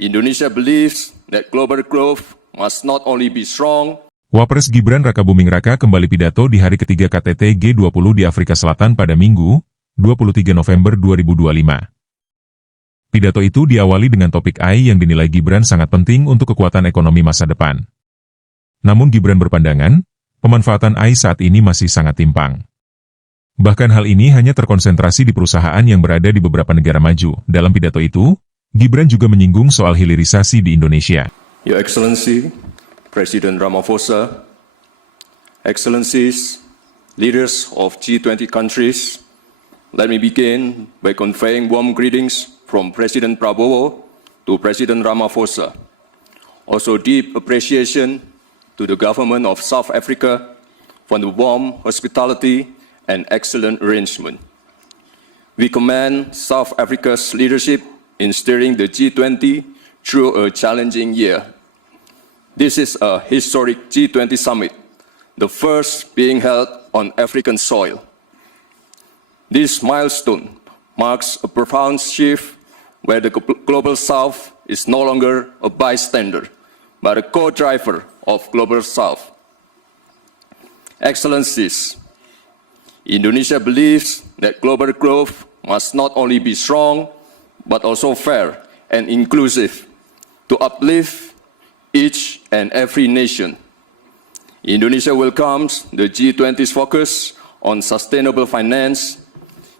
Indonesia believes that global growth must not only be strong. Wapres Gibran Rakabuming Raka kembali pidato di hari ketiga KTT G20 di Afrika Selatan pada Minggu, 23 November 2025. Pidato itu diawali dengan topik AI yang dinilai Gibran sangat penting untuk kekuatan ekonomi masa depan. Namun Gibran berpandangan, pemanfaatan AI saat ini masih sangat timpang. Bahkan hal ini hanya terkonsentrasi di perusahaan yang berada di beberapa negara maju. Dalam pidato itu, Gibran juga menyinggung soal hilirisasi di Indonesia. Your Excellency, President Ramaphosa, Excellencies, leaders of G20 countries, let me begin by conveying warm greetings from President Prabowo to President Ramaphosa. Also deep appreciation to the government of South Africa for the warm hospitality and excellent arrangement. We commend South Africa's leadership in steering the G20 through a challenging year. This is a historic G20 summit, the first being held on African soil. This milestone marks a profound shift where the Global South is no longer a bystander, but a co-driver of Global South. Excellencies, Indonesia believes that global growth must not only be strong, but also fair and inclusive to uplift each and every nation. Indonesia welcomes the G20's focus on sustainable finance,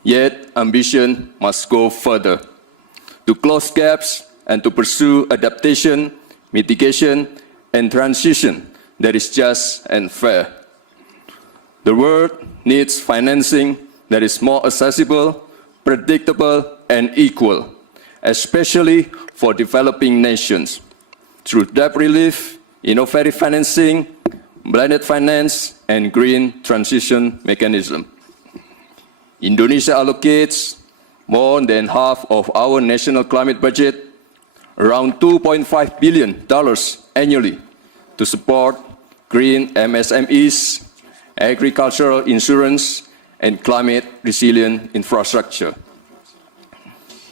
yet ambition must go further to close gaps and to pursue adaptation, mitigation, and transition that is just and fair. The world needs financing that is more accessible, predictable, and equal, especially for developing nations. Through debt relief, innovative financing, blended finance, and green transition mechanism. Indonesia allocates more than half of our national climate budget, around $2.5 billion annually, to support green MSMEs, agricultural insurance, and climate resilient infrastructure.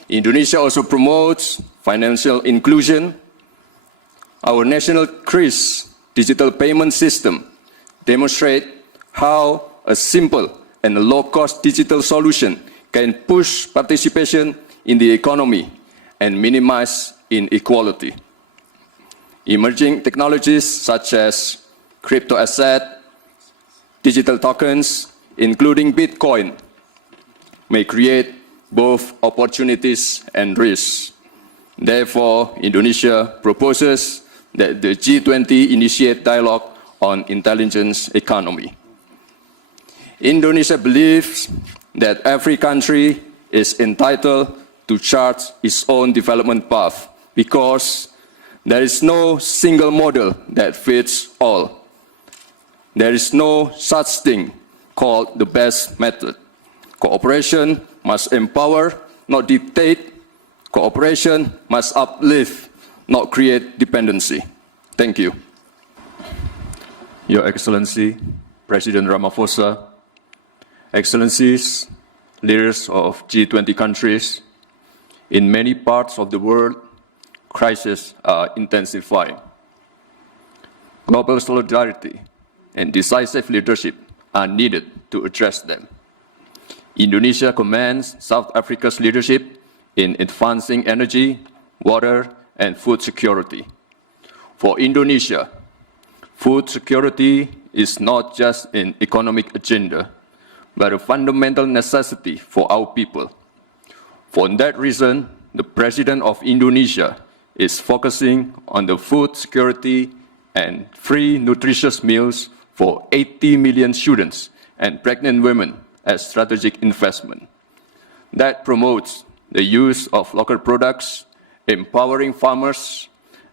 Indonesia also promotes financial inclusion. Our national CRIS digital payment system demonstrates how a simple and a low-cost digital solution can push participation in the economy and minimize inequality. Emerging technologies such as crypto asset, digital tokens, including Bitcoin, may create both opportunities and risks. Therefore, Indonesia proposes that the G20 initiate dialogue on intelligence economy. Indonesia believes that every country is entitled to chart its own development path because there is no single model that fits all. There is no such thing called the best method. Cooperation must empower, not dictate. Cooperation must uplift, not create dependency. Thank you. Your Excellency, President Ramaphosa, Excellencies, leaders of G20 countries, in many parts of the world, crises are intensifying. Global solidarity and decisive leadership are needed to address them. Indonesia commends South Africa's leadership in advancing energy, water, and food security. For Indonesia, food security is not just an economic agenda, but a fundamental necessity for our people. For that reason, the President of Indonesia is focusing on the food security and free nutritious meals for 80 million students and pregnant women as strategic investment. That promotes the use of local products, empowering farmers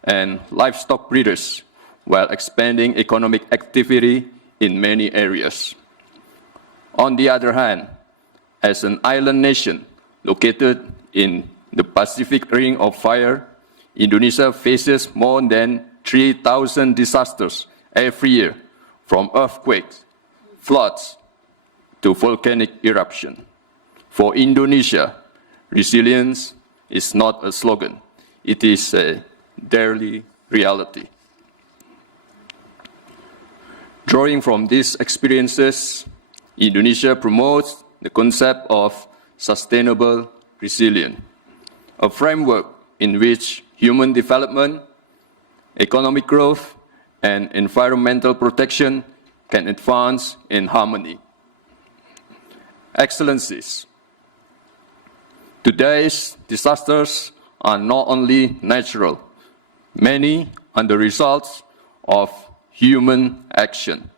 and livestock breeders while expanding economic activity in many areas. On the other hand, as an island nation located in the Pacific Ring of Fire, Indonesia faces more than 3,000 disasters every year, from earthquakes, floods, to volcanic eruption. For Indonesia, resilience is not a slogan. it is a daily reality. Drawing from these experiences, Indonesia promotes the concept of sustainable resilience, a framework in which human development, economic growth, and environmental protection can advance in harmony. Excellencies, today's disasters are not only natural, many are the results of human action.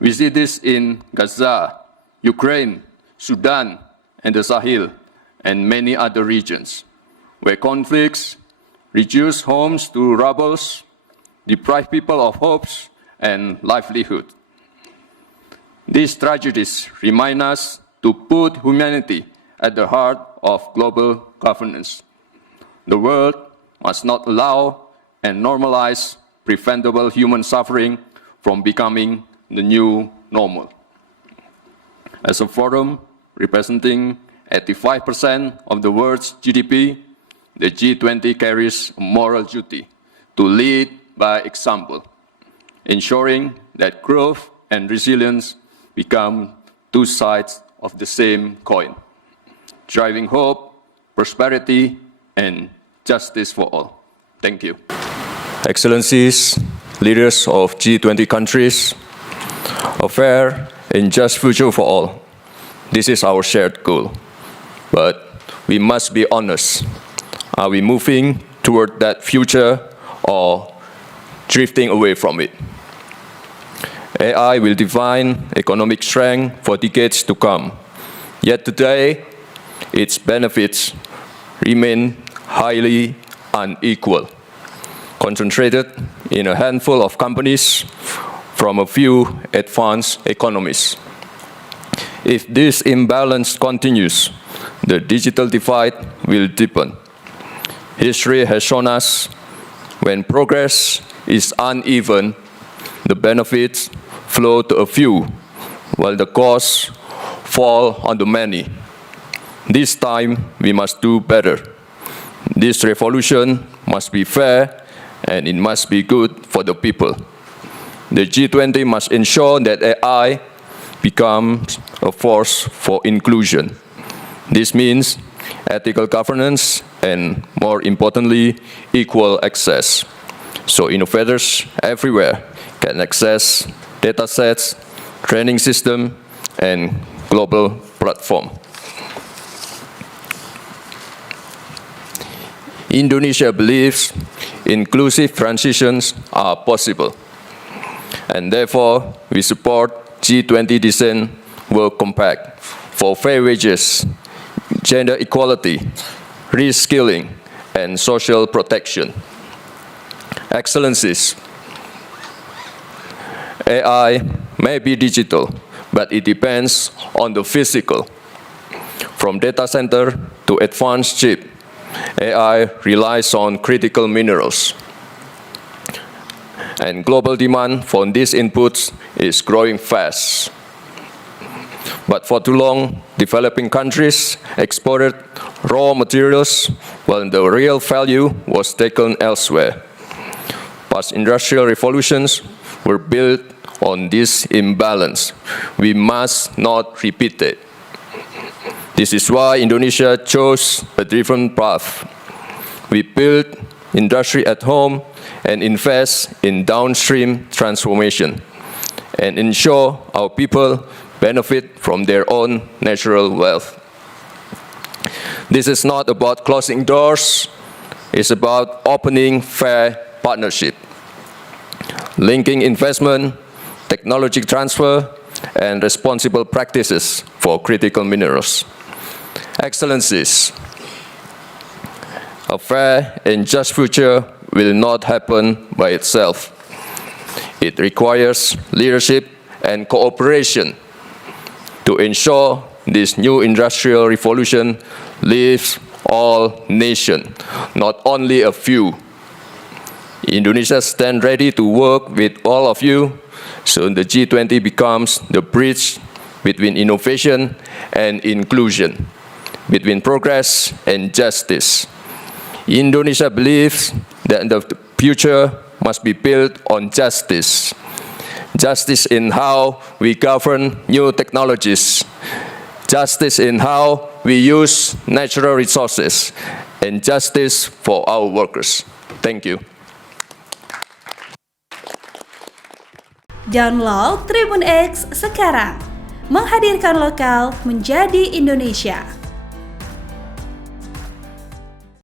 We see this in Gaza, Ukraine, Sudan, and the Sahel, and many other regions, where conflicts reduce homes to rubble, deprive people of hopes and livelihood. These tragedies remind us to put humanity at the heart of global governance. The world must not allow and normalize preventable human suffering from becoming the new normal. As a forum representing 85% of the world's GDP, the G20 carries a moral duty to lead by example, ensuring that growth and resilience become two sides of the same coin, driving hope, prosperity, and justice for all. Thank you. Excellencies, leaders of G20 countries, a fair and just future for all. This is our shared goal. But we must be honest. Are we moving toward that future or drifting away from it? AI will define economic strength for decades to come. Yet today, its benefits remain highly unequal, concentrated in a handful of companies from a few advanced economies. If this imbalance continues, the digital divide will deepen. History has shown us when progress is uneven, the benefits flow to a few, while the costs fall on the many. This time, we must do better. This revolution must be fair, and it must be good for the people. The G20 must ensure that AI becomes a force for inclusion. This means ethical governance and, more importantly, equal access, so innovators everywhere can access data sets, training system, and global platform. Indonesia believes inclusive transitions are possible, and therefore we support G20 Decent Work Compact for fair wages, gender equality, reskilling, and social protection. Excellencies, AI may be digital, but it depends on the physical. From data center to advanced chip, AI relies on critical minerals. And global demand for these inputs is growing fast. But for too long, developing countries exported raw materials while the real value was taken elsewhere. Past industrial revolutions were built on this imbalance. We must not repeat it. This is why Indonesia chose a different path. We build industry at home and invest in downstream transformation and ensure our people benefit from their own natural wealth. This is not about closing doors, it's about opening fair partnership, linking investment, technology transfer, and responsible practices for critical minerals. Excellencies, a fair and just future will not happen by itself. It requires leadership and cooperation to ensure this new industrial revolution lifts all nations, not only a few. Indonesia stands ready to work with all of you so the G20 becomes the bridge between innovation and inclusion, between progress and justice. Indonesia believes that the future must be built on justice. Justice in how we govern new technologies. Justice in how we use natural resources. And justice for our workers. Thank you. Download Tribun X sekarang. Menghadirkan lokal menjadi Indonesia.